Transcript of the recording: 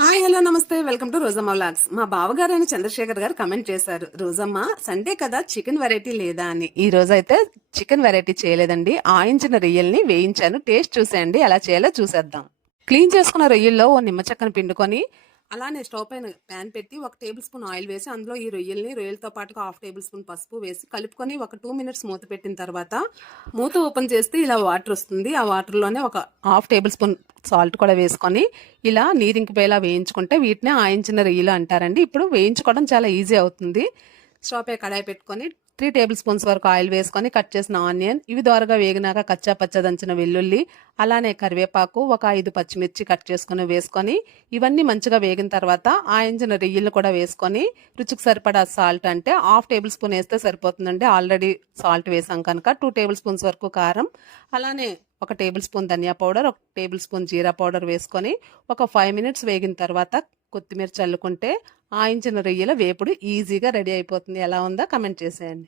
Hi hello నమస్తే welcome to Rojamma vlogs. మా బావగారు అయిన చంద్రశేఖర్ గారు కమెంట్ చేశారు, రోజమ్మ సండే కదా చికెన్ వెరైటీ లేదా అని. ఈ రోజు అయితే చికెన్ వెరైటీ చేయలేదండి, ఆయించిన రొయ్యల్ని వేయించాను. టేస్ట్ చూసేయండి, ఎలా చేయాలో చూసేద్దాం. క్లీన్ చేసుకున్న రొయ్యల్లో ఓ నిమ్మ చెక్కను పిండుకొని అలానే స్టవ్ పైన ప్యాన్ పెట్టి 1 టేబుల్ స్పూన్ ఆయిల్ వేసి అందులో ఈ రొయ్యలతో పాటు 1/2 టేబుల్ స్పూన్ పసుపు వేసి కలుపుకొని ఒక 2 మినిట్స్ మూత పెట్టిన తర్వాత మూత ఓపెన్ చేస్తే ఇలా వాటర్ వస్తుంది. ఆ వాటర్లోనే ఒక 1/2 టేబుల్ స్పూన్ సాల్ట్ కూడా వేసుకొని ఇలా నీరింకిపోయేలా వేయించుకుంటే వీటిని ఆయించిన రొయ్యలు అంటారండి. ఇప్పుడు వేయించుకోవడం చాలా ఈజీ అవుతుంది. స్టవ్ పై కడాయి పెట్టుకొని 3 టేబుల్ స్పూన్స్ వరకు ఆయిల్ వేసుకొని కట్ చేసిన ఆనియన్, ఇవి దోరగా వేగినాక కచ్చా పచ్చ దంచిన వెల్లుల్లి, అలానే కరివేపాకు, ఒక 5 పచ్చిమిర్చి కట్ చేసుకుని వేసుకొని ఇవన్నీ మంచిగా వేగిన తర్వాత ఆయించిన రొయ్యలు కూడా వేసుకొని రుచికి సరిపడా సాల్ట్, అంటే 1/2 టేబుల్ స్పూన్ వేస్తే సరిపోతుందండి, ఆల్రెడీ సాల్ట్ వేసాం కనుక. 2 టేబుల్ స్పూన్స్ వరకు కారం, అలానే 1 టేబుల్ స్పూన్ ధనియా పౌడర్, 1 టేబుల్ స్పూన్ జీరా పౌడర్ వేసుకొని ఒక 5 మినిట్స్ వేగిన తర్వాత కొత్తిమీర చల్లుకుంటే ఆయించిన రొయ్యల వేపుడు ఈజీగా రెడీ అయిపోతుంది. ఎలా ఉందో కమెంట్ చేసేయండి.